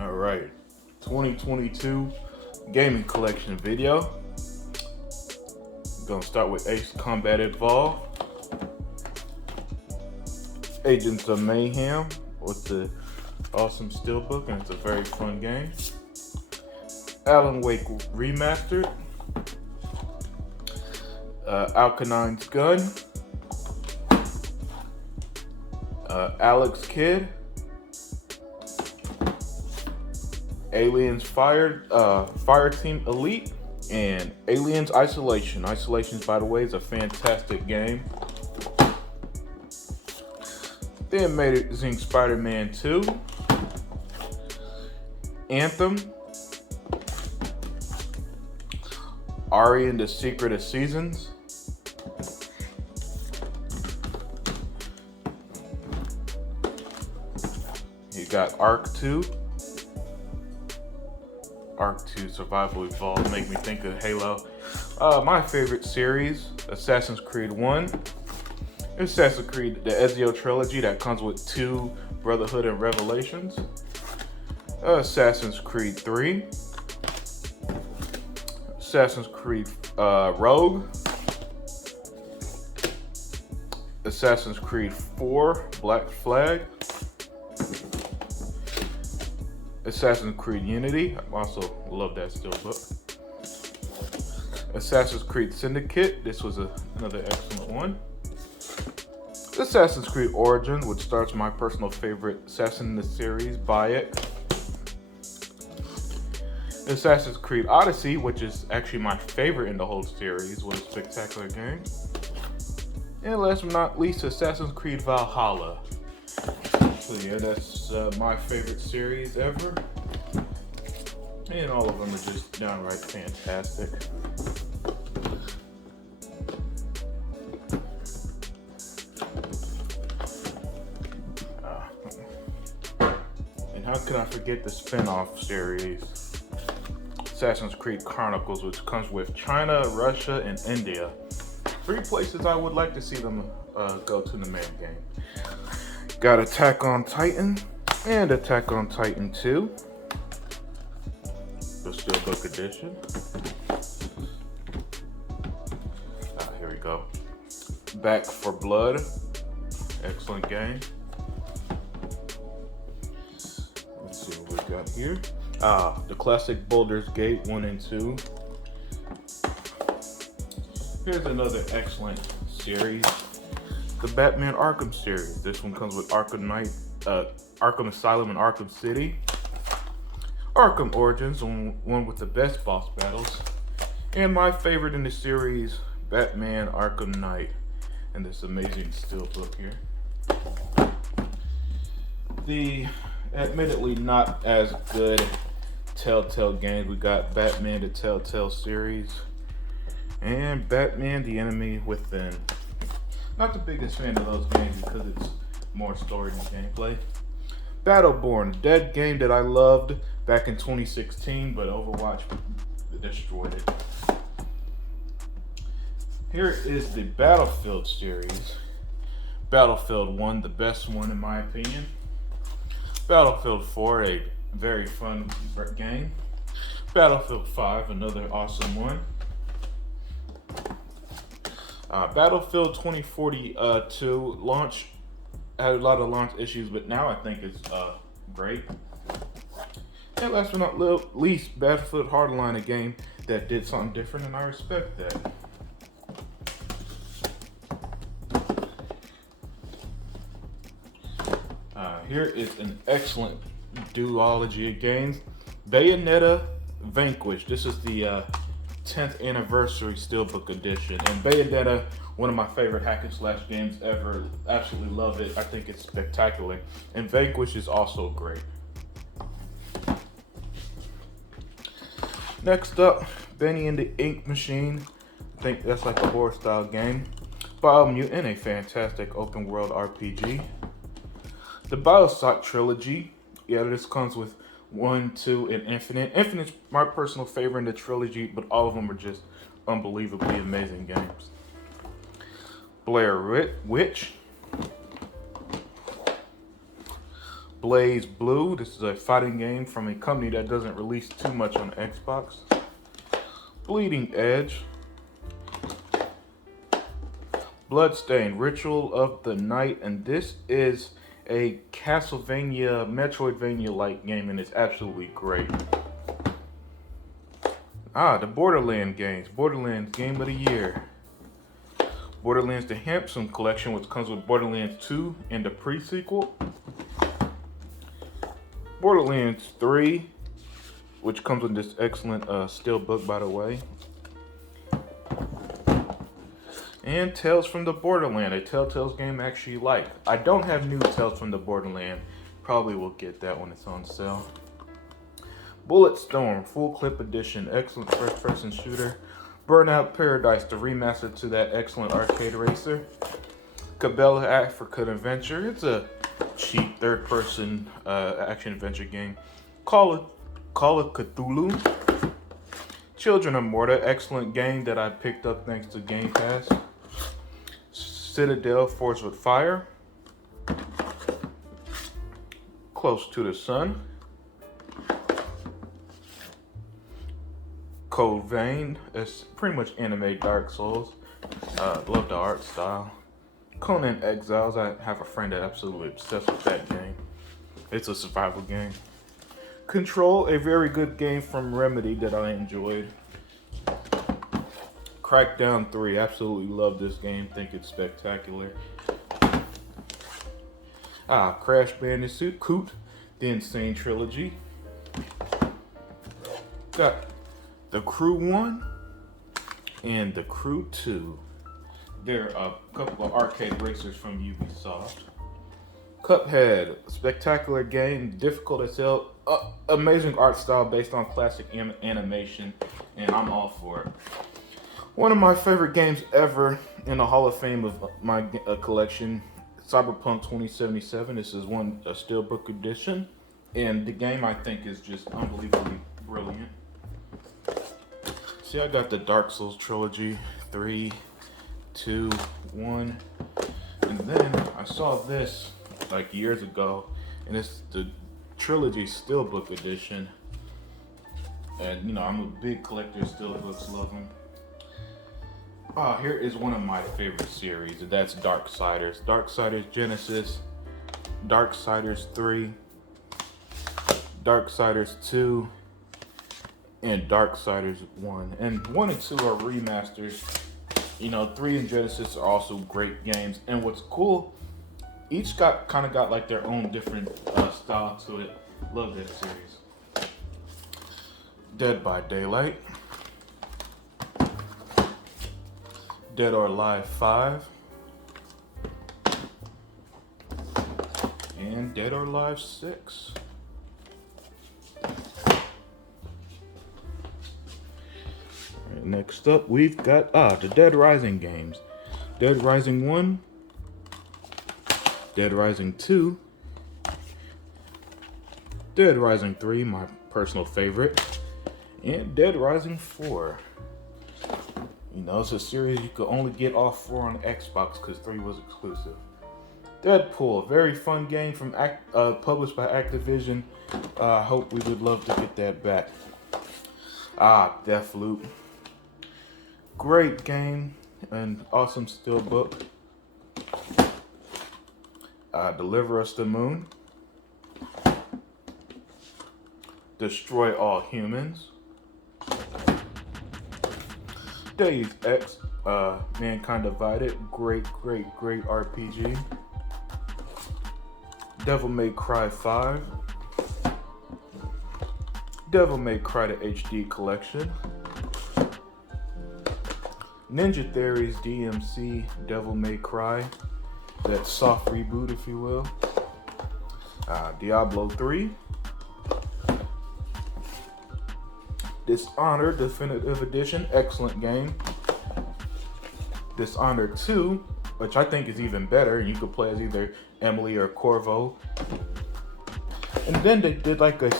All right, 2022 gaming collection video. I'm gonna start with Ace Combat Evolved, Agents of Mayhem with the awesome steelbook, and it's a very fun game. Alan Wake Remastered, Alkanine's Gun, Alex Kidd, Aliens Fire Team Elite, and Aliens Isolation. Isolation, by the way, is a fantastic game. The Amazing Spider-Man 2, Anthem, Ari and the Secret of Seasons, you got Arc 2. Arc 2 Survival Evolved make me think of Halo. My favorite series, Assassin's Creed 1. Assassin's Creed, the Ezio trilogy that comes with 2 Brotherhood and Revelations. Assassin's Creed 3. Assassin's Creed Rogue. Assassin's Creed 4 Black Flag. Assassin's Creed Unity. I also love that steelbook. Assassin's Creed Syndicate. This was another excellent one. Assassin's Creed Origins, which starts my personal favorite assassin in the series, Bayek. Assassin's Creed Odyssey, which is actually my favorite in the whole series, was a spectacular game. And last but not least, Assassin's Creed Valhalla. So yeah, that's my favorite series ever. And all of them are just downright fantastic. And how could I forget the spin-off series? Assassin's Creed Chronicles, which comes with China, Russia, and India. 3 places I would like to see them go to the main game. Got Attack on Titan and Attack on Titan 2. The Steelbook Edition. Here we go. Back for Blood. Excellent game. Let's see what we got here. The classic Baldur's Gate 1 and 2. Here's another excellent series. The Batman Arkham series. This one comes with Arkham Knight, Arkham Asylum and Arkham City. Arkham Origins, one with the best boss battles. And my favorite in the series, Batman Arkham Knight. And this amazing steelbook here. The admittedly not as good Telltale games. We got Batman the Telltale series. And Batman the Enemy Within. Not the biggest fan of those games because it's more story than gameplay. Battleborn, dead game that I loved back in 2016, but Overwatch destroyed it. Here is the Battlefield series. Battlefield 1, the best one in my opinion. Battlefield 4, a very fun game. Battlefield 5, another awesome one. Battlefield 2042 launch had a lot of launch issues, but now I think it's great. And last but not least, Battlefield Hardline, a game that did something different, and I respect that. Here is an excellent duology of games. Bayonetta Vanquish. This is the 10th anniversary steelbook edition, and Bayonetta, one of my favorite hack and slash games ever. Absolutely love it. I think it's spectacular, and Vanquish is also great. Next up, Benny and the Ink Machine. I think that's like a horror style game. Biomutant, a fantastic open world RPG. The Bioshock trilogy. Yeah, this comes with 1, 2, and Infinite. Infinite's my personal favorite in the trilogy, but all of them are just unbelievably amazing games. Blair Witch. Blaze Blue. This is a fighting game from a company that doesn't release too much on Xbox. Bleeding Edge. Bloodstained Ritual of the Night, and this is a Castlevania, Metroidvania-like game, and it's absolutely great. The Borderlands games. Borderlands Game of the Year. Borderlands the Handsome Collection, which comes with Borderlands 2 and the pre-sequel. Borderlands 3, which comes with this excellent steelbook, by the way. And Tales from the Borderland, a Telltale's game I actually like. I don't have new Tales from the Borderland. Probably will get that when it's on sale. Bulletstorm, Full Clip Edition, excellent first-person shooter. Burnout Paradise, the remaster to that excellent arcade racer. Cabela African Adventure, it's a cheap third-person action-adventure game. Call of Cthulhu. Children of Morta, excellent game that I picked up thanks to Game Pass. Citadel, Forged with Fire. Close to the Sun. Code Vein, it's pretty much anime Dark Souls. Love the art style. Conan Exiles, I have a friend that's absolutely obsessed with that game. It's a survival game. Control, a very good game from Remedy that I enjoyed. Crackdown 3, absolutely love this game, think it's spectacular. Crash Bandicoot, the Insane Trilogy. Got The Crew 1 and The Crew 2. They're a couple of arcade racers from Ubisoft. Cuphead, spectacular game, difficult as hell, amazing art style based on classic animation, and I'm all for it. One of my favorite games ever in the Hall of Fame of my collection, Cyberpunk 2077. This is a steelbook edition, and the game I think is just unbelievably brilliant. See, I got the Dark Souls trilogy, 3, 2, 1, and then I saw this like years ago, and it's the trilogy steelbook edition. And you know, I'm a big collector of steelbooks, love them. Here is one of my favorite series, and that's Darksiders. Darksiders Genesis, Darksiders 3, Darksiders 2, and Darksiders 1. And 1 and 2 are remasters. You know, 3 and Genesis are also great games. And what's cool, each kind of got like their own different style to it. Love that series. Dead by Daylight. Dead or Alive 5. And Dead or Alive 6. And next up, we've got the Dead Rising games. Dead Rising 1. Dead Rising 2. Dead Rising 3, my personal favorite. And Dead Rising 4. You know, it's a series you could only get all 4 on Xbox because 3 was exclusive. Deadpool, very fun game from published by Activision. I hope we would love to get that back. Deathloop. Great game and awesome steelbook. Deliver Us the Moon. Destroy All Humans. Deus Ex, Mankind Divided, great RPG. Devil May Cry 5. Devil May Cry the HD Collection. Ninja Theory's DMC Devil May Cry, that soft reboot if you will. Diablo 3. Dishonored Definitive Edition, excellent game. Dishonored 2, which I think is even better. You could play as either Emily or Corvo. And then they did like a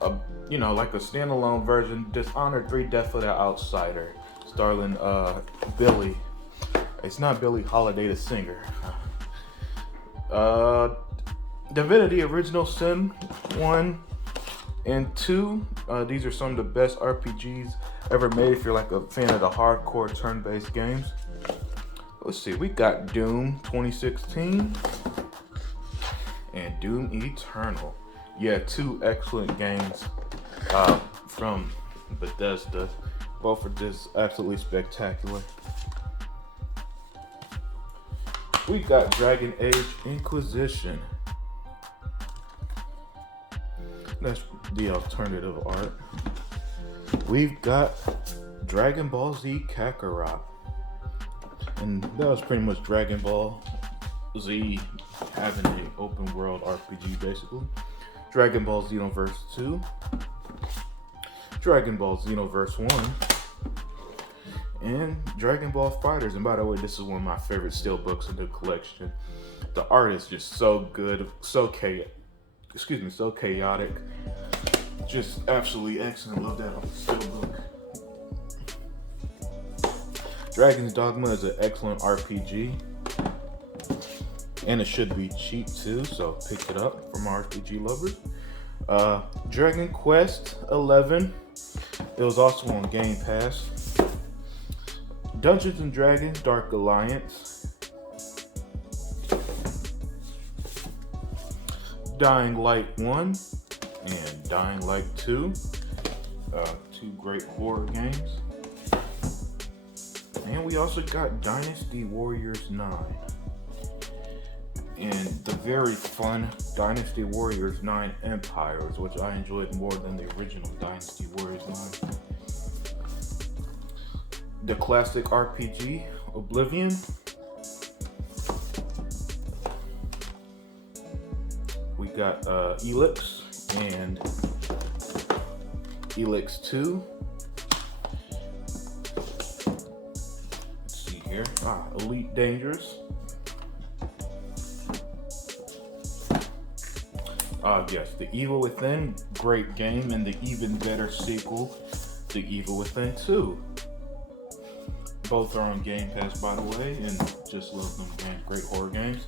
standalone version, Dishonored 3: Death of the Outsider, starring Billie. It's not Billie Holiday the singer. Divinity Original Sin 1 and 2. These are some of the best RPGs ever made if you're like a fan of the hardcore turn-based games. Let's see, we got Doom 2016 and Doom Eternal. Yeah, two excellent games from Bethesda. Both are just absolutely spectacular. We got Dragon Age Inquisition. That's the alternative art. We've got Dragon Ball Z Kakarot. And that was pretty much Dragon Ball Z having an open world RPG basically. Dragon Ball Xenoverse 2. Dragon Ball Xenoverse 1. And Dragon Ball Fighters. And by the way, this is one of my favorite steelbooks in the collection. The art is just so good, so chaotic. Just absolutely excellent. Love that steelbook. Dragon's Dogma is an excellent RPG. And it should be cheap too, so pick it up from RPG lovers. Dragon Quest 11. It was also on Game Pass. Dungeons and Dragons Dark Alliance. Dying Light 1 and Dying Light 2. Two great horror games. And we also got Dynasty Warriors 9. And the very fun Dynasty Warriors 9 Empires, which I enjoyed more than the original Dynasty Warriors 9. The classic RPG, Oblivion. We got Elix and Elix 2. Let's see here. Elite Dangerous. Yes, The Evil Within, great game, and the even better sequel, The Evil Within 2. Both are on Game Pass, by the way, and just love them games. Great horror games.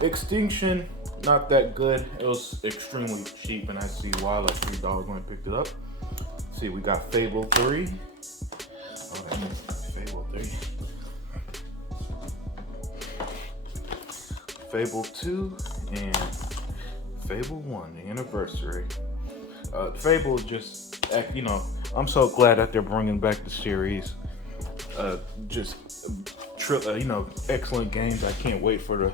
Extinction, not that good. It was extremely cheap, and I see why. Like $3 when I picked it up. Let's see, we got Fable 3. Fable 3. Fable 2 and Fable 1, the anniversary. Fable just, I'm so glad that they're bringing back the series. Excellent games. I can't wait for the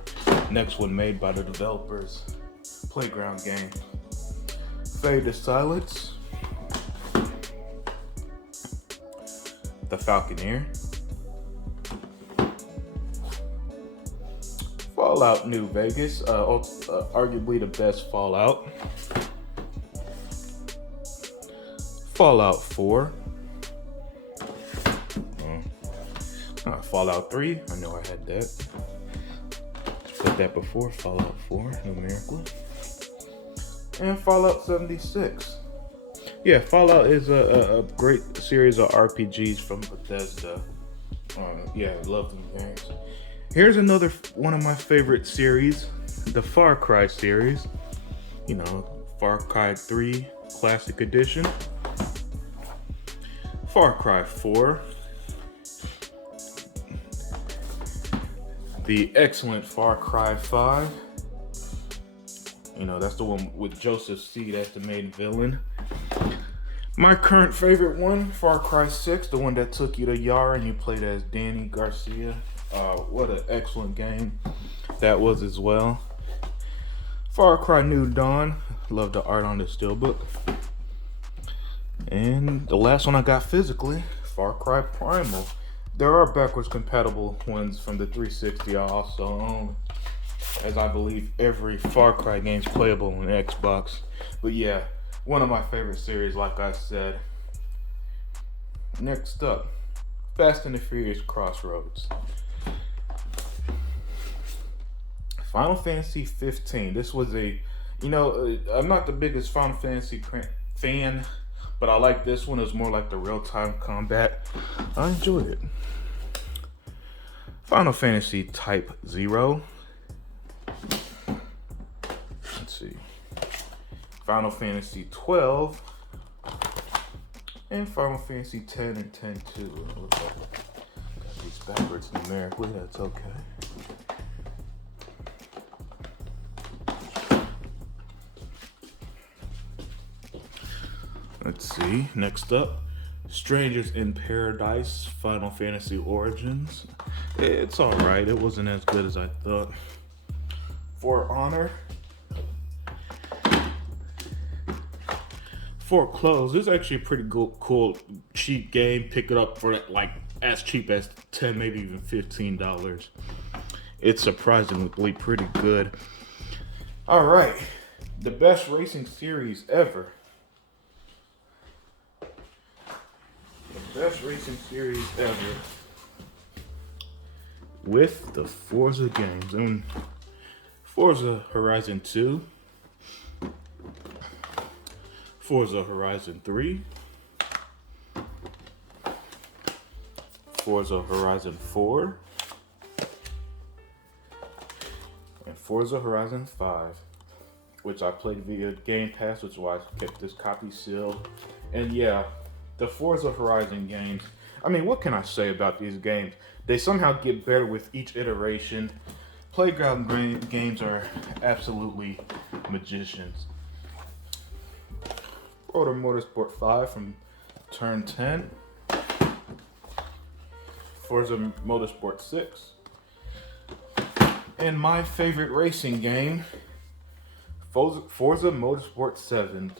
next one made by the developers. Playground game. Fade to Silence. The Falconeer. Fallout New Vegas, arguably the best Fallout. Fallout 4. Fallout 3, I know I had that. Put that before, Fallout 4, numerically. And Fallout 76. Yeah, Fallout is a great series of RPGs from Bethesda. I love them games. Here's another one of my favorite series, the Far Cry series. Far Cry 3 Classic Edition. Far Cry 4. The excellent Far Cry 5. That's the one with Joseph Seed as the main villain. My current favorite one, Far Cry 6, the one that took you to Yara and you played as Danny Garcia. What an excellent game that was as well. Far Cry New Dawn. Love the art on the steelbook. And the last one I got physically, Far Cry Primal. There are backwards compatible ones from the 360 I also own, as I believe every Far Cry game is playable on Xbox. But yeah, one of my favorite series, like I said. Next up, Fast and the Furious Crossroads. Final Fantasy 15. This was I'm not the biggest Final Fantasy fan, but I like this one. It's more like the real-time combat. I enjoyed it. Final Fantasy Type 0. see. Final Fantasy 12 and Final Fantasy 10 and 10 too. Got these backwards numerically, that's okay. Let's see, next up, Strangers in Paradise, Final Fantasy Origins. It's alright, it wasn't as good as I thought. For Honor. Foreclosed. This is actually a pretty cool, cheap game. Pick it up for like as cheap as $10, maybe even $15. It's surprisingly pretty good. All right, the best racing series ever. The best racing series ever. With the Forza games and Forza Horizon 2. Forza Horizon 3, Forza Horizon 4, and Forza Horizon 5, which I played via Game Pass, which is why I kept this copy sealed. And yeah, the Forza Horizon games, I mean, what can I say about these games? They somehow get better with each iteration. Playground games are absolutely magicians. Forza Motorsport 5 from Turn 10. Forza Motorsport 6. And my favorite racing game, Forza Motorsport 7.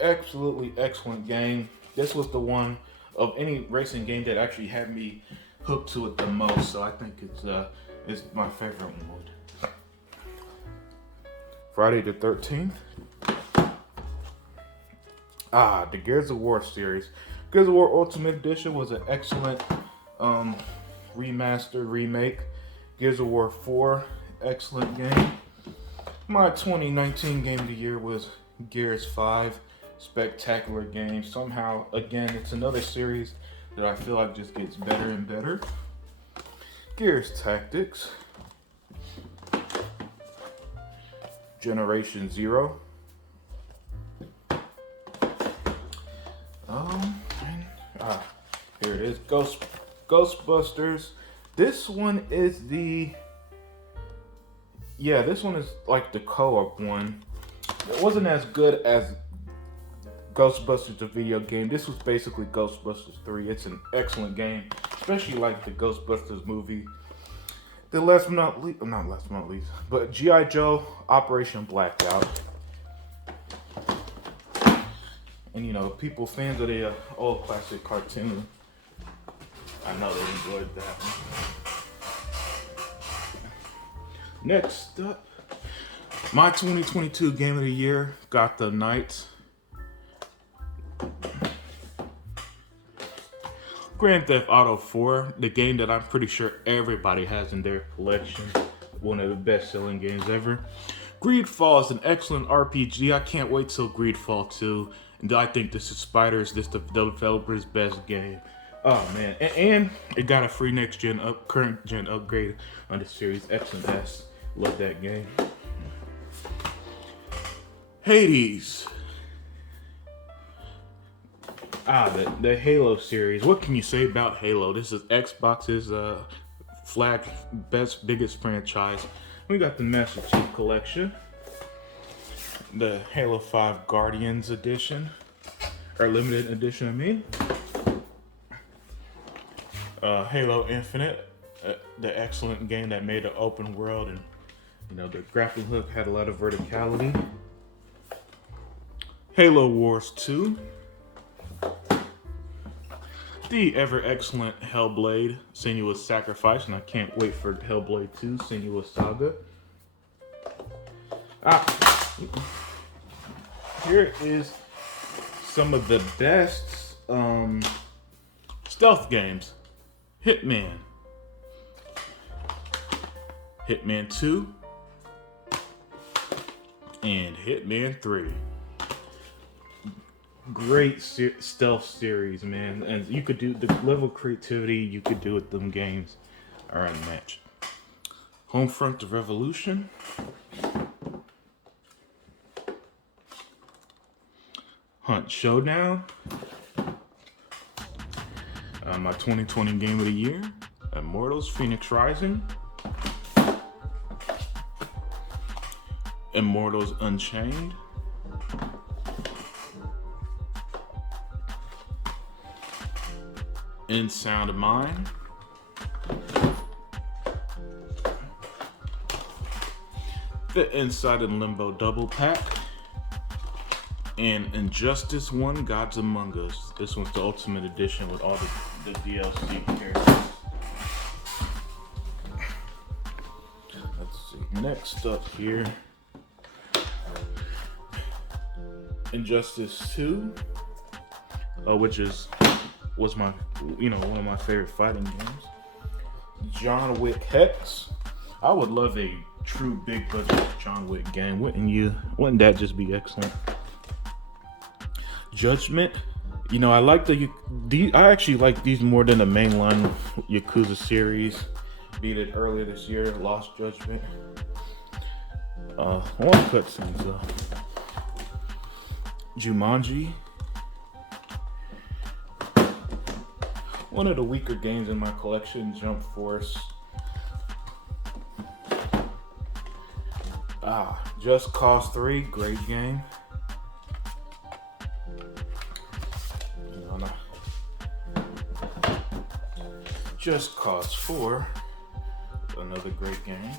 Absolutely excellent game. This was the one of any racing game that actually had me hooked to it the most, so I think it's my favorite one. Friday the 13th. The Gears of War series. Gears of War Ultimate Edition was an excellent remake. Gears of War 4, excellent game. My 2019 game of the year was Gears 5, spectacular game. Somehow, again, it's another series that I feel like just gets better and better. Gears Tactics. Generation Zero. Here it is, Ghostbusters. This one is this one is like the co-op one. It wasn't as good as Ghostbusters, the video game. This was basically Ghostbusters 3. It's an excellent game, especially like the Ghostbusters movie. Last but not least, but G.I. Joe Operation Blackout. And you know, people fans of the old classic cartoon, I know they enjoyed that one. Next up, my 2022 game of the year, Gotham Knights. Grand Theft Auto 4, the game that I'm pretty sure everybody has in their collection. One of the best-selling games ever. Greedfall is an excellent RPG. I can't wait till Greedfall 2. And I think this is the developer's best game. Oh man, and it got a free current gen upgrade on the series. Excellent S. Love that game. Hades. The Halo series. What can you say about Halo? This is Xbox's biggest franchise. We got the Master Chief Collection, the Halo 5 Guardians Edition, or Limited Edition, I mean. Halo Infinite, the excellent game that made an open world, and you know the grappling hook had a lot of verticality. Halo Wars 2. The ever excellent Hellblade, Senua's Sacrifice, and I can't wait for Hellblade 2, Senua's Saga. Here is some of the best stealth games. Hitman. Hitman 2. And Hitman 3. Great stealth series, man. And you could do the level of creativity you could do with them games are unmatched. Homefront: The Revolution. Hunt Showdown. My 2020 game of the year, Immortals Phoenix Rising. Immortals Unchained. In Sound of Mind. The Inside and Limbo Double Pack. And Injustice 1 Gods Among Us. This one's the Ultimate Edition with all the DLC characters. Let's see. Next up here, Injustice 2, which was my one of my favorite fighting games. John Wick Hex. I would love a true big budget John Wick game. Wouldn't you? Wouldn't that just be excellent? Judgment. I like I actually like these more than the mainline Yakuza series. Beat it earlier this year. Lost Judgment. One cutscenes. Jumanji. One of the weaker games in my collection. Jump Force. Just Cause 3. Great game. Just Cause 4, another great game.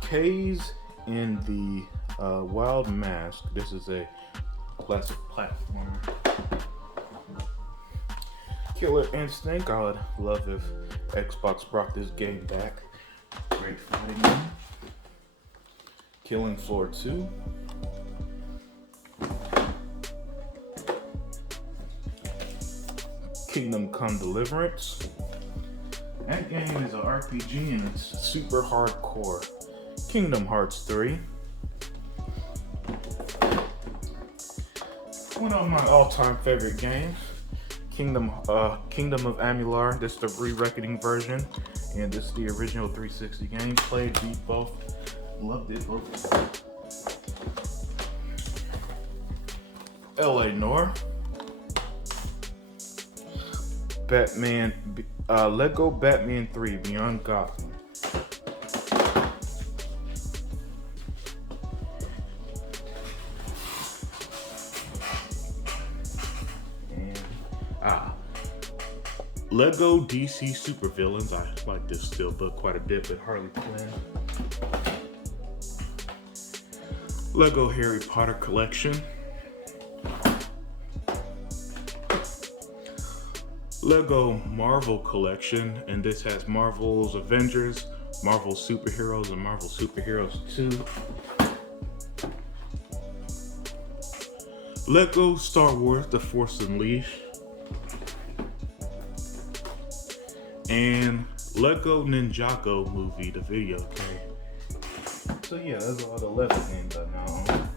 Kays in the Wild Mask. This is a classic platformer. Killer Instinct. I would love if Xbox brought this game back. Great fighting game. Killing Floor 2. Kingdom Come Deliverance. That game is an RPG and it's super hardcore. Kingdom Hearts 3. One of my all-time favorite games. Kingdom of Amalur. This is the re-reckoning version, and this is the original 360 game. Played, beat both, loved it both. L.A. Noire. Lego Batman 3 Beyond Gotham. And Lego DC Supervillains. I like this still book quite a bit, but Harley Quinn. Lego Harry Potter Collection. Lego Marvel Collection, and this has Marvel's Avengers, Marvel Superheroes, and Marvel Superheroes 2. Lego Star Wars The Force Unleashed. And Lego Ninjago movie, the video game. So yeah, those are all the Lego games I know.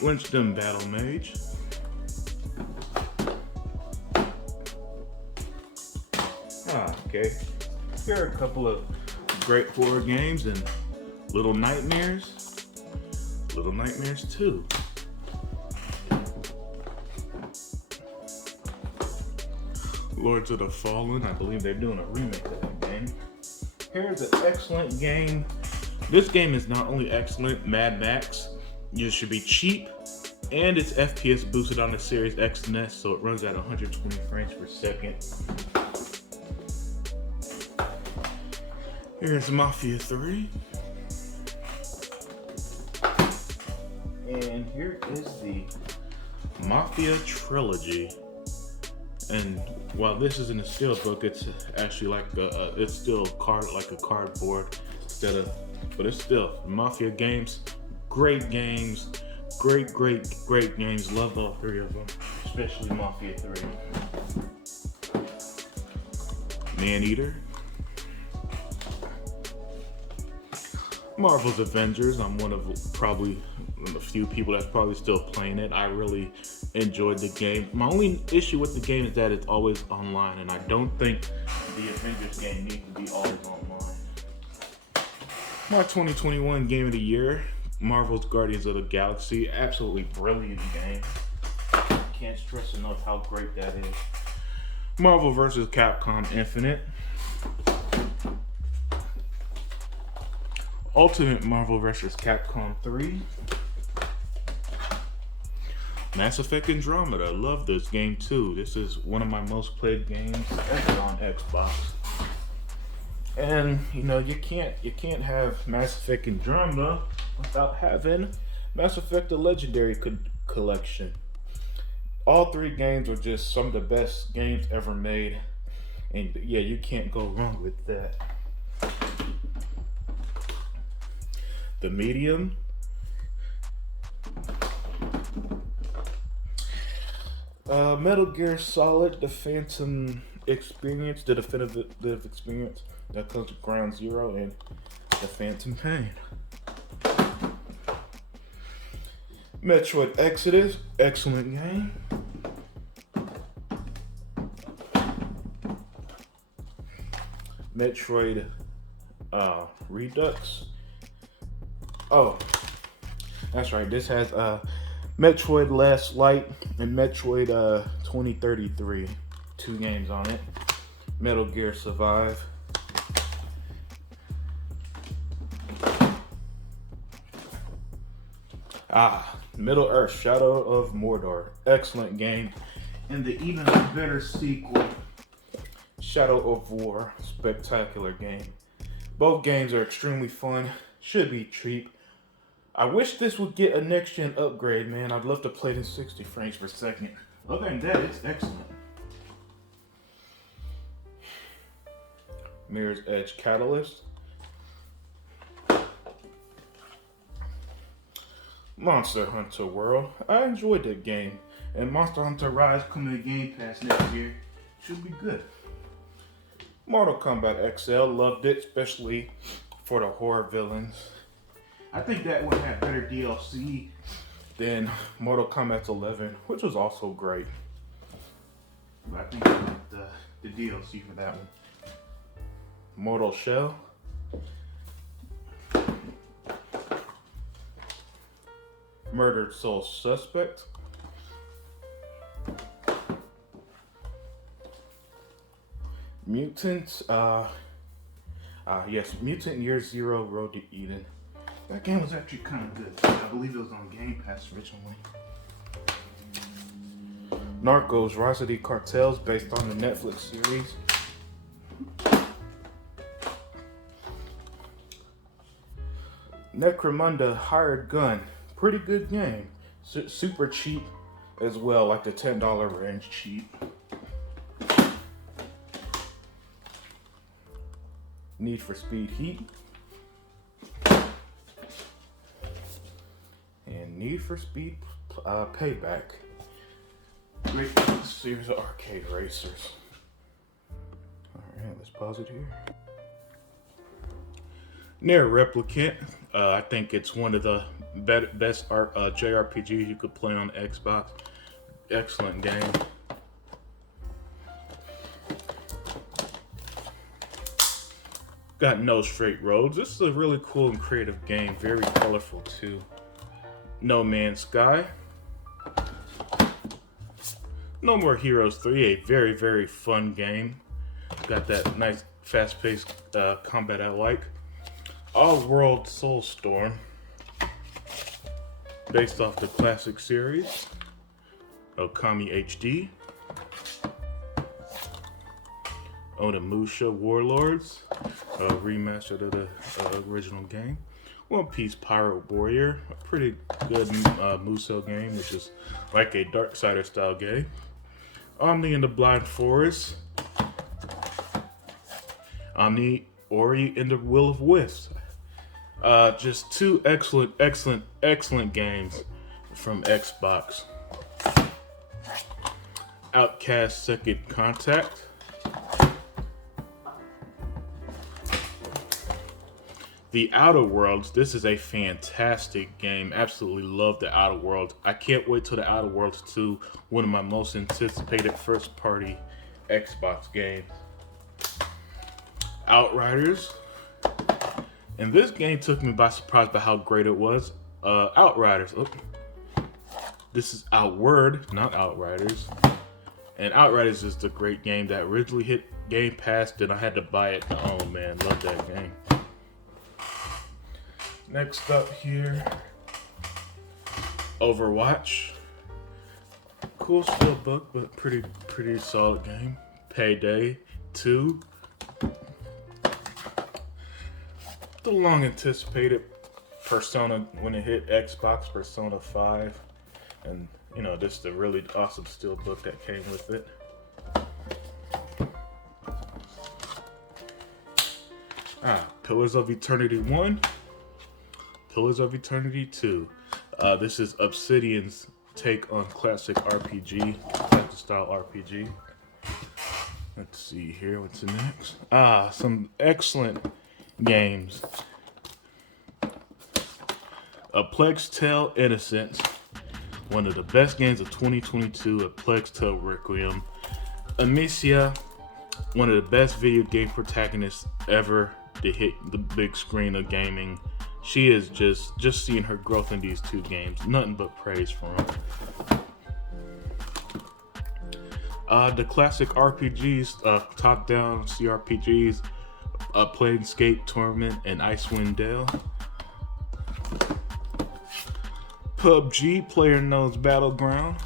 Winston Battle Mage. Okay. Here are a couple of great horror games and Little Nightmares. Little Nightmares 2. Lords of the Fallen. I believe they're doing a remake of that game. Here's an excellent game. This game is not only excellent, Mad Max. It should be cheap, and it's FPS boosted on the Series X and S, so it runs at 120 frames per second. Here's Mafia 3. And here is the Mafia Trilogy. And while this isn't a steel book, it's actually like it's still like a cardboard instead of, but it's still Mafia games. Great games, great games. Love all three of them, especially Mafia 3. Man-Eater. Marvel's Avengers. I'm one of probably a few people that's probably still playing it. I really enjoyed the game. My only issue with the game is that it's always online, and I don't think the Avengers game needs to be always online. My 2021 game of the year, Marvel's Guardians of the Galaxy. Absolutely brilliant game. Can't stress enough how great that is. Marvel vs. Capcom Infinite. Ultimate Marvel vs. Capcom 3. Mass Effect Andromeda. Love this game too. This is one of my most played games ever on Xbox. And you know, you can't have Mass Effect Andromeda without having Mass Effect the Legendary Collection. All three games are just some of the best games ever made, and yeah, you can't go wrong with that. The Medium. Metal Gear Solid, the Phantom Experience, the definitive experience that comes with Ground Zero and the Phantom Pain. Metroid Exodus, excellent game. Metroid Redux. Oh, that's right. This has Metroid Last Light and Metroid 2033. 2 games on it. Metal Gear Survive. Middle Earth Shadow of Mordor. Excellent game. And the even better sequel, Shadow of War. Spectacular game. Both games are extremely fun. Should be cheap. I wish this would get a next-gen upgrade, man. I'd love to play it in 60 frames per second. Other than that, it's excellent. Mirror's Edge Catalyst. Monster Hunter World. I enjoyed that game. And Monster Hunter Rise coming to Game Pass next year. Should be good. Mortal Kombat XL. Loved it, especially for the horror villains. I think that one had better DLC than Mortal Kombat 11, which was also great. But I think I like the DLC for that one. Mortal Shell. Murdered Soul Suspect. Mutants. Yes, Mutant Year Zero Road to Eden. That game was actually kind of good. I believe it was on Game Pass originally. Narcos Rise of the Cartels, based on the Netflix series. Necromunda Hired Gun. Pretty good game. Super cheap as well, like the $10 range cheap. Need for Speed Heat. And Need for Speed Payback. Great series of arcade racers. Alright, let's pause it here. Near Replicant. I think it's one of the best JRPGs you could play on Xbox. Excellent game. Got No Straight Roads. This is a really cool and creative game. Very colorful too. No Man's Sky. No More Heroes 3. A very, very fun game. Got that nice fast-paced combat I like. All-World Soulstorm. Based off the classic series. Okami HD. Onimusha Warlords. Remastered of the original game. One Piece Pirate Warrior. A pretty good Musou game, which is like a Darksiders style game. Omni in the Blind Forest. Omni Ori in the Will of Wisps. Just 2 excellent games from Xbox. Outcast Second Contact. The Outer Worlds. This is a fantastic game. Absolutely love The Outer Worlds. I can't wait till The Outer Worlds 2, one of my most anticipated first-party Xbox games. Outriders. And this game took me by surprise by how great it was. Outriders. Oh, this is Outward, not Outriders. And Outriders is the great game that originally hit Game Pass, then I had to buy it. Oh man, love that game. Next up here, Overwatch. Cool steelbook, but pretty solid game. Payday 2. The long anticipated Persona when it hit Xbox, Persona 5. And you know, this is the really awesome steelbook that came with it. Pillars of Eternity 1, Pillars of Eternity 2. This is Obsidian's take on classic RPG, classic style RPG. Let's see here, what's next? Some excellent games. A Plague's Tale Innocence, one of the best games of 2022, A Plague's Tale Requiem. Amicia, one of the best video game protagonists ever to hit the big screen of gaming. She is just seeing her growth in these two games. Nothing but praise for them. The classic RPGs, top-down CRPGs, Planescape Torment and Icewind Dale. PUBG, PlayerUnknown's Battleground.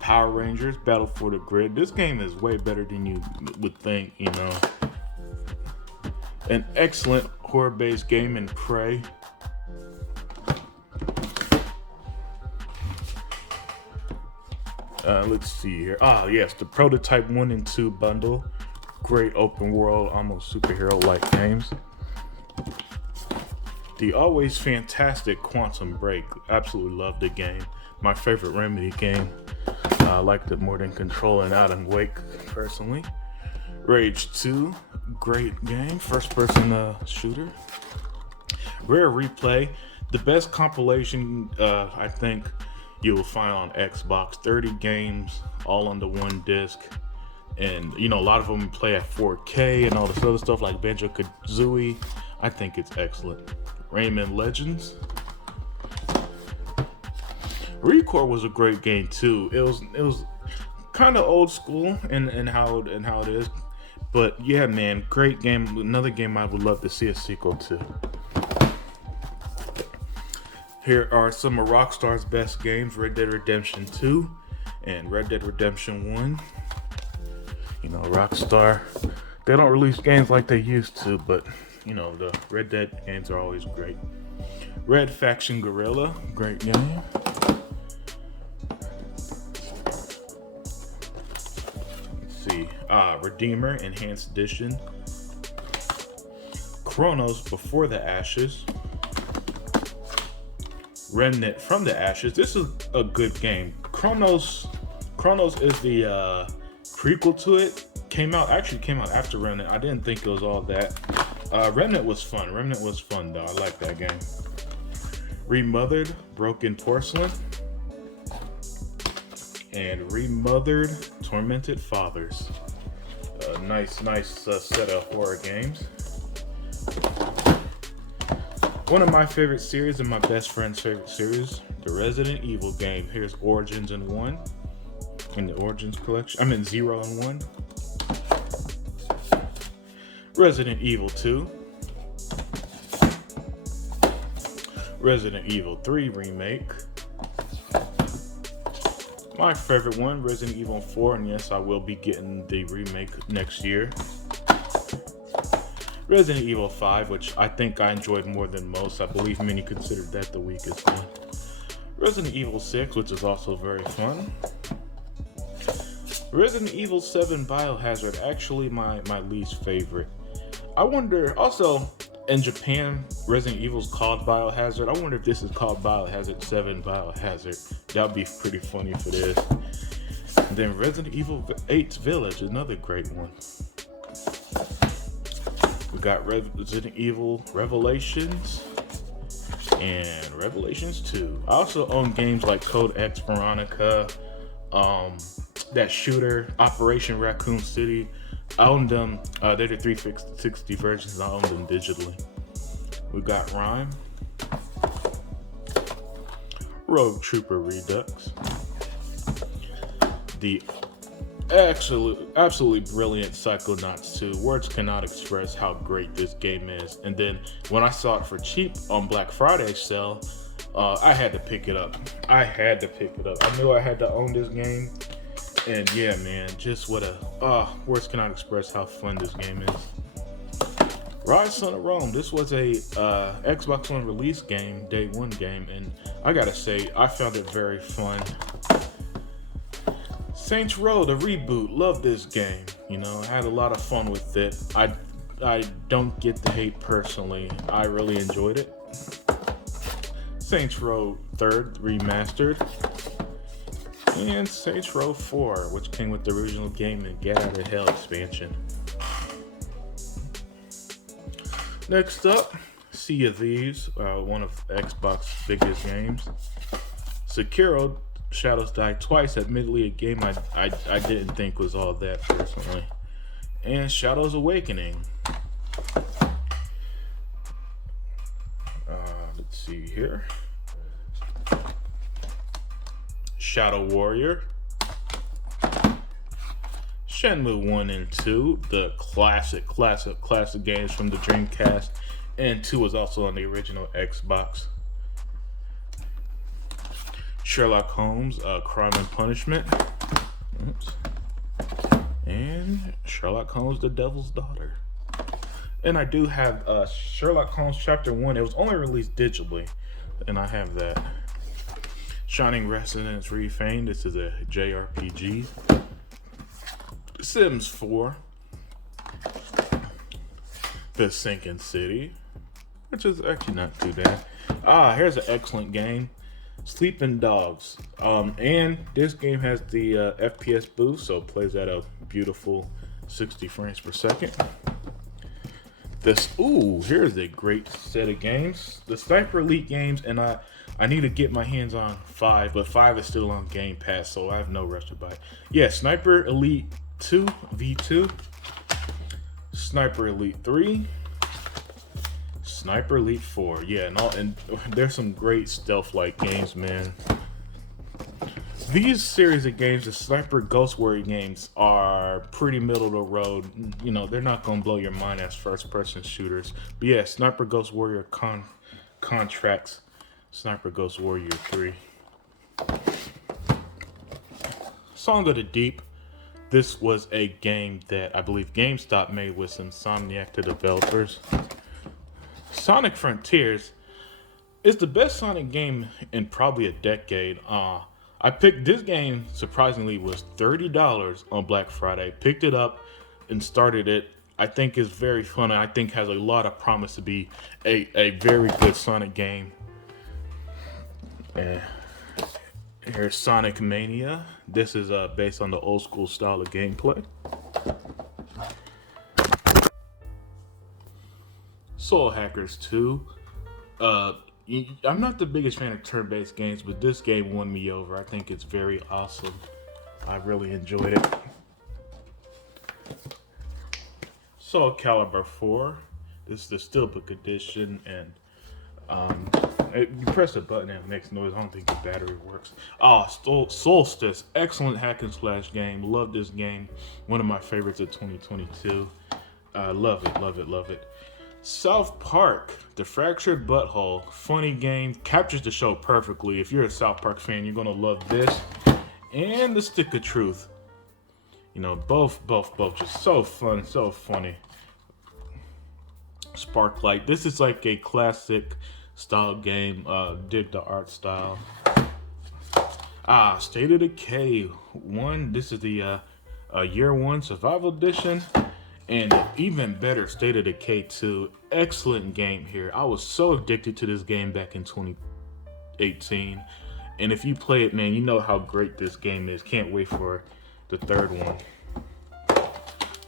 Power Rangers, Battle for the Grid. This game is way better than you would think, you know. An excellent horror-based game in Prey. Let's see here. Yes, the Prototype 1 and 2 bundle. Great open world, almost superhero-like games. The always fantastic Quantum Break. Absolutely love the game. My favorite Remedy game. I liked it more than Control and Alan Wake, personally. Rage 2, great game. First person shooter. Rare Replay. The best compilation, I think, you will find on Xbox. 30 games, all under one disc. And, you know, a lot of them play at 4K and all this other stuff like Banjo-Kazooie. I think it's excellent. Rayman Legends. Recore was a great game too. It was kind of old school in how it is, but yeah, man, great game. Another game I would love to see a sequel to. Here are some of Rockstar's best games: Red Dead Redemption 2 and Red Dead Redemption 1. You know, Rockstar, they don't release games like they used to, but you know, the Red Dead games are always great. Red Faction Guerrilla, great game. Let's see, Redeemer Enhanced Edition. Chronos Before the Ashes. Remnant from the Ashes. This is a good game. Chronos is the prequel to it. Came out after Remnant. I didn't think it was all that. Remnant was fun. Though. I like that game. Remothered Broken Porcelain. And Remothered Tormented Fathers. Nice set of horror games. One of my favorite series and my best friend's favorite series, the Resident Evil game. Here's Origins and 1 in the Origins collection. I mean 0 and 1. Resident Evil 2. Resident Evil 3 Remake. My favorite one, Resident Evil 4, and yes, I will be getting the remake next year. Resident Evil 5, which I think I enjoyed more than most. I believe many considered that the weakest one. Resident Evil 6, which is also very fun. Resident Evil 7 Biohazard, actually my least favorite. I wonder, also, in Japan, Resident Evil's called Biohazard. I wonder if this is called Biohazard 7 Biohazard. That would be pretty funny for this. And then Resident Evil 8's Village, another great one. We got Resident Evil Revelations and Revelations 2. I also own games like Code X Veronica, that shooter, Operation Raccoon City, I own them. They're the 360 versions. I own them digitally. We got Rhyme, Rogue Trooper Redux, the absolutely brilliant Psychonauts 2. Words cannot express how great this game is. And then when I saw it for cheap on Black Friday sale, I had to pick it up. I knew I had to own this game. And yeah, man, just what a words cannot express how fun this game is. Rise Son of Rome. This was a Xbox One release game, day one game, and I gotta say, I found it very fun. Saints Row, the reboot, love this game. You know, I had a lot of fun with it. I don't get the hate personally. I really enjoyed it. Saints Row 3rd remastered, and Saints Row 4, which came with the original game and Get Out of Hell expansion. Next up, Sea of Thieves, one of Xbox's biggest games. Sekiro, Shadows Die Twice, admittedly a game I didn't think was all that personally. And Shadows Awakening. Let's see here. Shadow Warrior. Shenmue 1 and 2, the classic games from the Dreamcast, and 2 was also on the original Xbox. Sherlock Holmes, Crime and Punishment. Oops. And Sherlock Holmes, The Devil's Daughter. And I do have Sherlock Holmes Chapter 1. It was only released digitally, and I have that. Shining Resonance Reframed. This is a JRPG. Sims 4. The Sinking City, which is actually not too bad. Here's an excellent game. Sleeping Dogs. And this game has the FPS boost, so it plays at a beautiful 60 frames per second. Here's a great set of games. The Sniper Elite games, and I need to get my hands on 5, but 5 is still on Game Pass, so I have no rush to buy it. Yeah, Sniper Elite 2, V2, Sniper Elite 3, Sniper Elite 4. Yeah, and there's some great stealth-like games, man. These series of games, the Sniper Ghost Warrior games, are pretty middle of the road. You know, they're not gonna blow your mind as first-person shooters. But yeah, Sniper Ghost Warrior contracts Sniper Ghost Warrior 3. Song of the Deep. This was a game that I believe GameStop made with Insomniac, the developers. Sonic Frontiers is the best Sonic game in probably a decade. I picked this game, surprisingly, was $30 on Black Friday. Picked it up and started it. I think it's very fun, and I think has a lot of promise to be a very good Sonic game. And here's Sonic Mania. This is based on the old school style of gameplay. Soul Hackers 2. I'm not the biggest fan of turn-based games, but this game won me over. I think it's very awesome. I really enjoyed it. Soul Calibur 4. This is the Steelbook edition, and you press a button and it makes noise. I don't think the battery works. Solstice, excellent hack and slash game. Love this game. One of my favorites of 2022. Love it. South Park, The Fractured Butthole, funny game, captures the show perfectly. If you're a South Park fan, you're gonna love this. And The Stick of Truth. You know, both just so fun, so funny. Sparklight, this is like a classic style game. Dig the art style. State of Decay 1. This is the year 1 survival edition. And even better, State of Decay 2. Excellent game here. I was so addicted to this game back in 2018. And if you play it, man, you know how great this game is. Can't wait for the third one.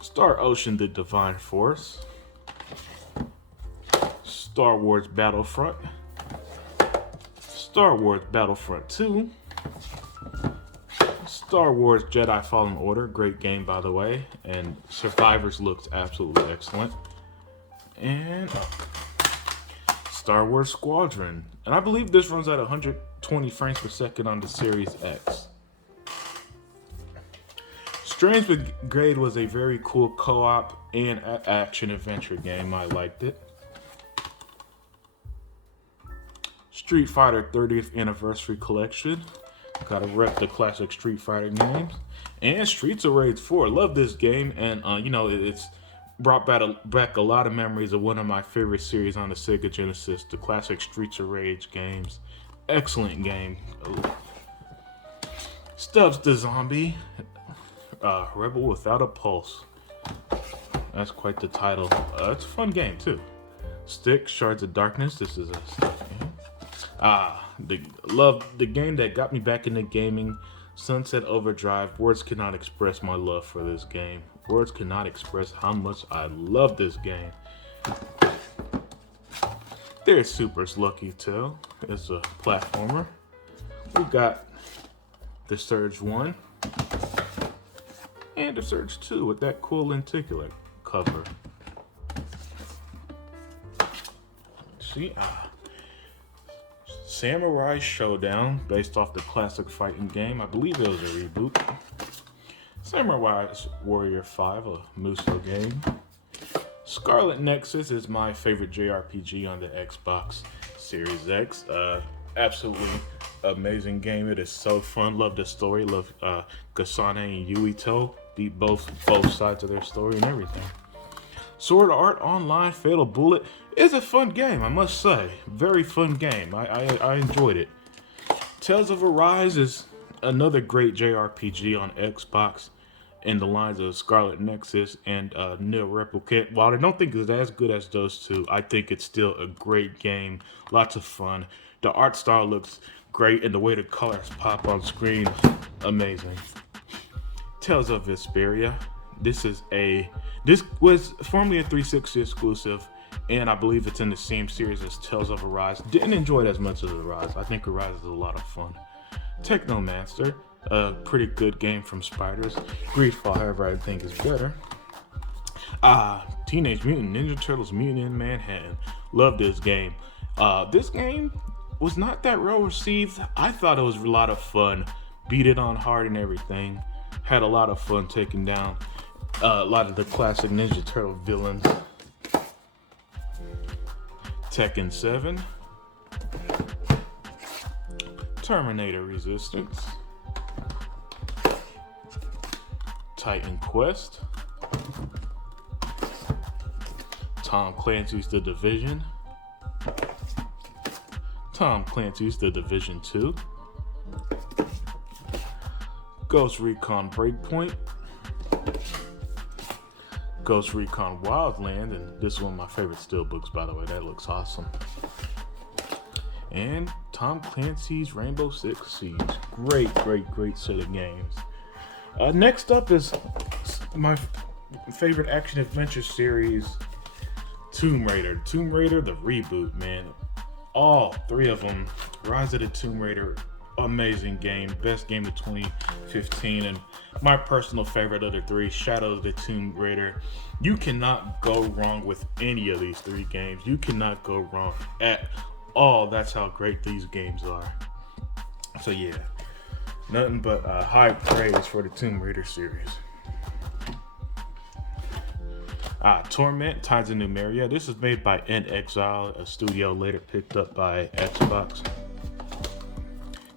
Star Ocean: The Divine Force. Star Wars Battlefront. Star Wars Battlefront 2. Star Wars Jedi Fallen Order, great game by the way, and Survivors looks absolutely excellent. And Star Wars Squadron, and I believe this runs at 120 frames per second on the Series X. Strange Brigade was a very cool co-op and action adventure game. I liked it. Street Fighter 30th Anniversary Collection. Gotta rep the classic Street Fighter games. And Streets of Rage 4. Love this game, and you know, it's brought back a lot of memories of one of my favorite series on the Sega Genesis, the classic Streets of Rage games. Excellent game. Stubbs the Zombie. Rebel Without a Pulse. That's quite the title. It's a fun game too. Stick, Shards of Darkness. This is a stuff game. The game that got me back into gaming. Sunset Overdrive. Words cannot express my love for this game. Words cannot express how much I love this game. There's Super's Lucky Tale. It's a platformer. We got the Surge 1 and the Surge 2 with that cool lenticular cover. See, Samurai Showdown, based off the classic fighting game. I believe it was a reboot. Samurai Warrior 5, a Muso game. Scarlet Nexus is my favorite JRPG on the Xbox Series X. Absolutely amazing game. It is so fun. Love the story. Love Kasane and Yuito. Beat both sides of their story and everything. Sword Art Online Fatal Bullet is a fun game, I must say. Very fun game. I enjoyed it. Tales of Arise is another great JRPG on Xbox in the lines of Scarlet Nexus and Neo Replicant. While I don't think it's as good as those two, I think it's still a great game. Lots of fun. The art style looks great and the way the colors pop on screen, amazing. Tales of Vesperia. This was formerly a 360 exclusive, and I believe it's in the same series as Tales of Arise. Didn't enjoy it as much as Arise. I think Arise is a lot of fun. Technomancer, a pretty good game from Spiders. Greedfall, however, I think is better. Teenage Mutant Ninja Turtles Mutant in Manhattan. Love this game. This game was not that well received. I thought it was a lot of fun. Beat it on hard and everything. Had a lot of fun taking down a lot of the classic Ninja Turtle villains. Tekken 7. Terminator Resistance. Titan Quest. Tom Clancy's The Division. Tom Clancy's The Division 2. Ghost Recon Breakpoint. Ghost Recon Wildland, and this is one of my favorite steelbooks, by the way. That looks awesome. And Tom Clancy's Rainbow Six Siege. Great set of games. Next up is my favorite action adventure series, Tomb Raider. Tomb Raider, the reboot, man. All three of them. Rise of the Tomb Raider, amazing game. Best game of 2015, and my personal favorite of the three, Shadow of the Tomb Raider. You cannot go wrong with any of these three games. You cannot go wrong at all. That's how great these games are. So yeah, nothing but high praise for the Tomb Raider series. Torment, Tides of Numeria. This is made by In Exile, a studio later picked up by Xbox.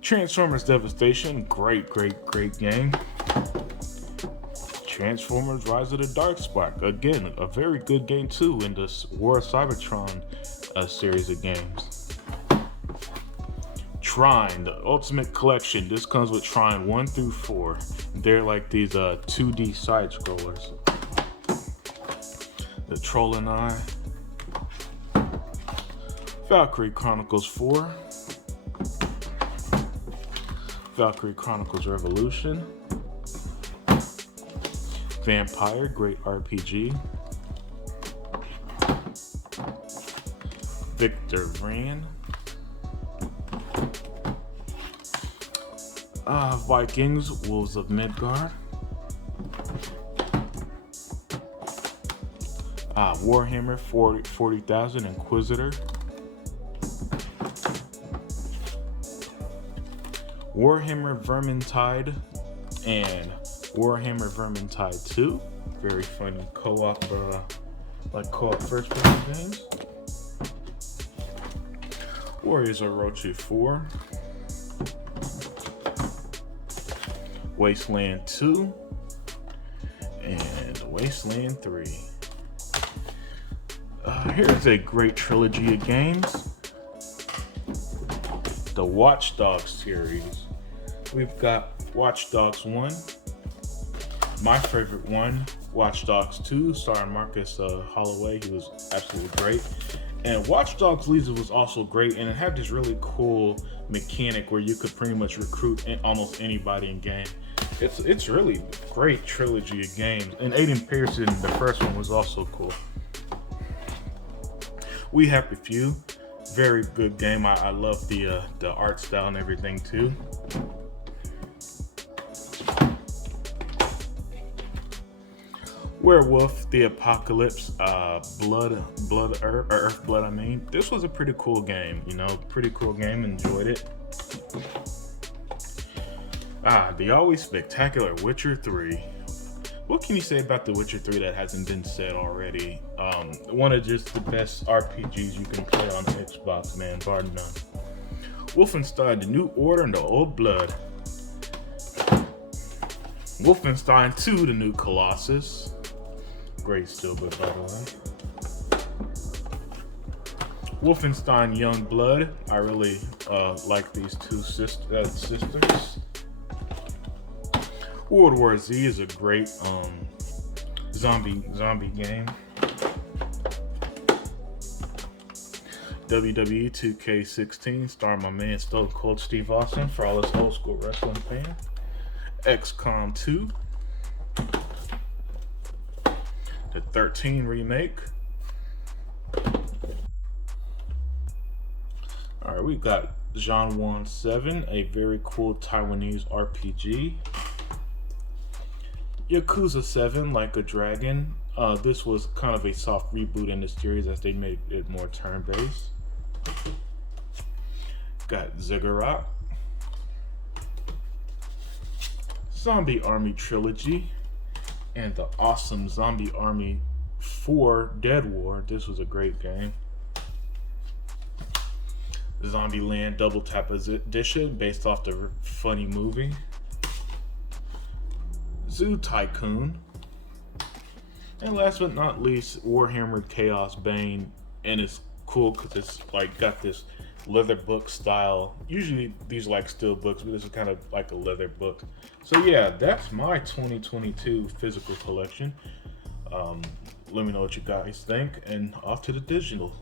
Transformers Devastation, great game. Transformers Rise of the Darkspark, again, a very good game too in this War of Cybertron series of games. Trine, the Ultimate Collection. This comes with Trine 1 through 4. They're like these 2D side scrollers. The Troll and I. Valkyrie Chronicles 4. Valkyrie Chronicles Revolution. Vampire, great RPG. Victor Vran. Vikings, Wolves of Midgard. Warhammer 40,000 Inquisitor. Warhammer Vermintide and Warhammer Vermintide 2. Very fun co-op, co-op first-person games. Warriors of Orochi 4. Wasteland 2. And Wasteland 3. Here's a great trilogy of games. The Watch Dogs series. We've got Watch Dogs 1. My favorite one, Watch Dogs 2, starring Marcus Holloway. He was absolutely great. And Watch Dogs Legion was also great, and it had this really cool mechanic where you could pretty much recruit almost anybody in game. It's really great trilogy of games. And Aiden Pearson, the first one, was also cool. We Happy Few, very good game. I love the art style and everything too. Werewolf the Apocalypse, Earth Blood. I mean, this was a pretty cool game. Pretty cool game. Enjoyed it. The always spectacular Witcher 3. What can you say about The Witcher 3 that hasn't been said already? One of just the best RPGs you can play on the Xbox, man, bar none. Wolfenstein: The New Order and the Old Blood. Wolfenstein 2: The New Colossus. Great steelbook, by the way. Wolfenstein: Young Blood. I really like these two sisters. World War Z is a great zombie game. WWE 2K16, starring my man Stone Cold Steve Austin for all his old school wrestling fans. XCOM 2. The 13 remake. Alright, we got Zhanwan 7, a very cool Taiwanese RPG. Yakuza 7, Like a Dragon. This was kind of a soft reboot in the series as they made it more turn-based. Got Ziggurat. Zombie Army Trilogy. And the awesome Zombie Army 4 Dead War. This was a great game. Zombieland Double Tap Edition, based off the funny movie. Zoo Tycoon. And last but not least, Warhammer Chaos Bane. And it's cool because it's got this leather book style. Usually these steel books, but this is kind of like a leather book. So yeah, that's my 2022 physical collection. Let me know what you guys think, and off to the digital.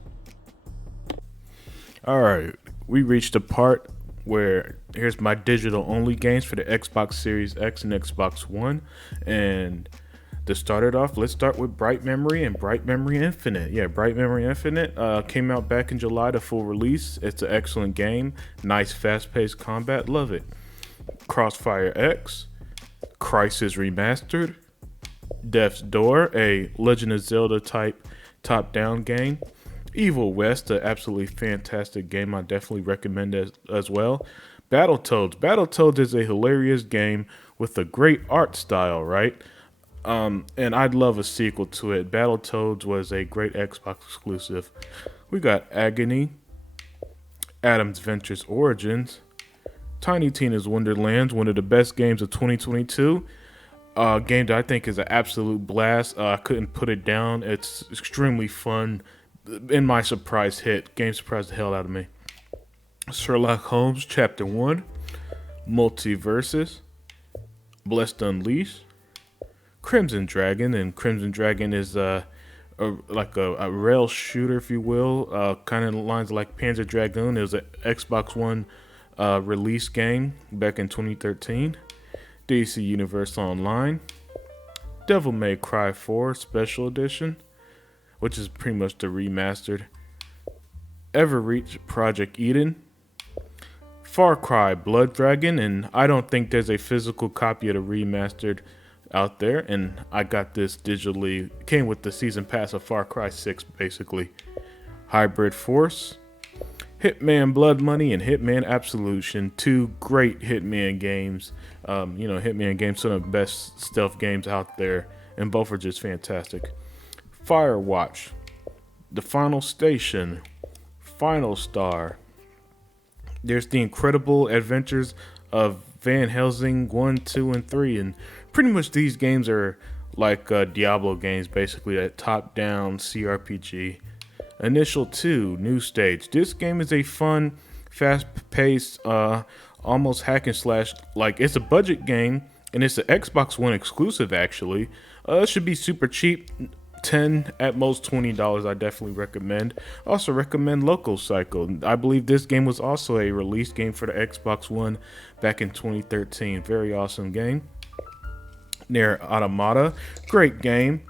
All right, we reached the part where here's my digital only games for the Xbox Series X and Xbox One. And to start it off, let's start with Bright Memory and Bright Memory Infinite. Yeah, Bright Memory Infinite came out back in July, the full release. It's an excellent game. Nice fast-paced combat. Love it. Crossfire X, Crisis Remastered, Death's Door, a Legend of Zelda type top-down game. Evil West, an absolutely fantastic game. I definitely recommend it as well. Battletoads. Battletoads is a hilarious game with a great art style, right? And I'd love a sequel to it. Battletoads was a great Xbox exclusive. We got Agony, Adam's Ventures Origins, Tiny Tina's Wonderlands, one of the best games of 2022. Game that I think is an absolute blast. I couldn't put it down. It's extremely fun. In my surprise hit. Game surprised the hell out of me. Sherlock Holmes Chapter 1, Multiverses, Blessed Unleashed, Crimson Dragon. And Crimson Dragon is a rail shooter, if you will. Kind of lines like Panzer Dragoon. It was an Xbox One release game back in 2013. DC Universe Online, Devil May Cry 4 Special Edition, which is pretty much the remastered. Everreach Project Eden, Far Cry Blood Dragon, and I don't think there's a physical copy of the remastered out there, and I got this digitally. Came with the season pass of Far Cry 6, basically. Hybrid Force, Hitman Blood Money, and Hitman Absolution, two great Hitman games. Hitman games, some of the best stealth games out there, and both are just fantastic. Firewatch, The Final Station, Final Star. There's The Incredible Adventures of Van Helsing 1, 2, and 3, and pretty much these games are like Diablo games, basically, a top-down CRPG. Initial 2, New Stage. This game is a fun, fast-paced, almost hack and slash. Like, it's a budget game, and it's an Xbox One exclusive, actually. It should be super cheap. $10, at most $20, I definitely recommend. Also recommend Local Cycle. I believe this game was also a release game for the Xbox One back in 2013. Very awesome game. Nier Automata, great game.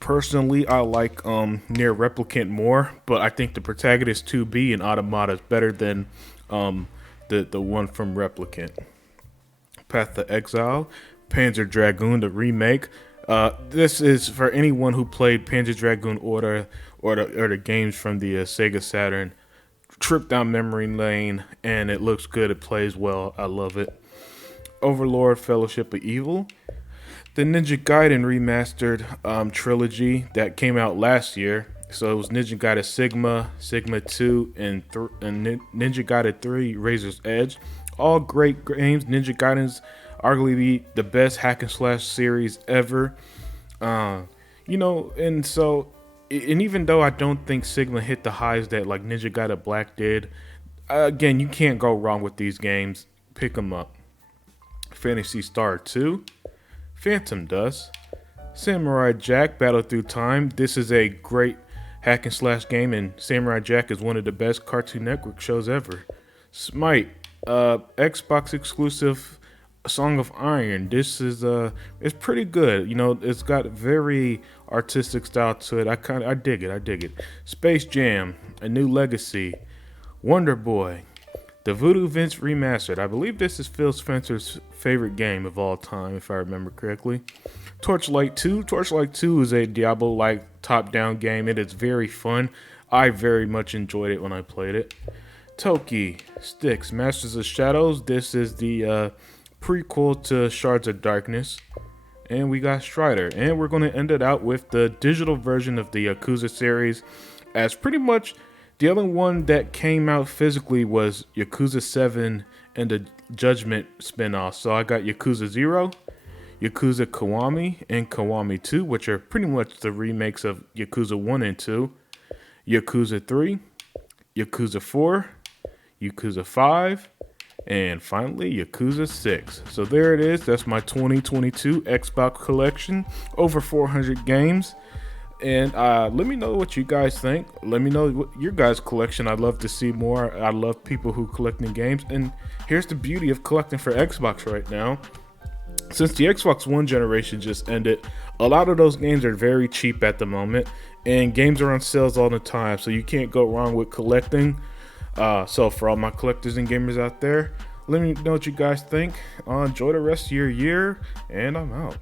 Personally, I like Nier Replicant more, but I think the Protagonist 2B in Automata is better than the one from Replicant. Path of Exile, Panzer Dragoon, the remake. This is for anyone who played Panzer Dragoon or the games from the Sega Saturn. Trip down memory lane, and it looks good. It plays well. I love it. Overlord, Fellowship of Evil. The Ninja Gaiden remastered trilogy that came out last year. So it was Ninja Gaiden Sigma, Sigma 2, and Ninja Gaiden 3, Razor's Edge. All great games. Ninja Gaiden's arguably the best hack and slash series ever. And even though I don't think Sigma hit the highs that like Ninja Gaiden Black did, again, you can't go wrong with these games. Pick them up. Phantasy Star 2, Phantom Dust, Samurai Jack Battle Through Time. This is a great hack and slash game, and Samurai Jack is one of the best Cartoon Network shows ever. Smite, Xbox exclusive Song of Iron. This is it's pretty good. It's got very artistic style to it. I dig it. Space Jam, A New Legacy, Wonder Boy, the Voodoo Vince remastered. I believe this is Phil Spencer's favorite game of all time, if I remember correctly. Torchlight 2. Torchlight 2 is a Diablo-like top-down game. It is very fun. I very much enjoyed it when I played it. Toki, Styx, Masters of Shadows. This is the prequel to Shards of Darkness. And we got Strider. And we're going to end it out with the digital version of the Yakuza series, as pretty much the only one that came out physically was Yakuza 7 and the Judgment spinoff. So I got Yakuza 0, Yakuza Kiwami, and Kiwami 2, which are pretty much the remakes of Yakuza 1 and 2. Yakuza 3, Yakuza 4, Yakuza 5, and finally Yakuza 6. So there it is. That's my 2022 Xbox collection. Over 400 games. And let me know what you guys think. Let me know what your guys' collection. I'd love to see more. I love people who collecting games. And here's the beauty of collecting for Xbox right now. Since the Xbox One generation just ended, a lot of those games are very cheap at the moment. And games are on sales all the time. So you can't go wrong with collecting. So for all my collectors and gamers out there, let me know what you guys think. Enjoy the rest of your year. And I'm out.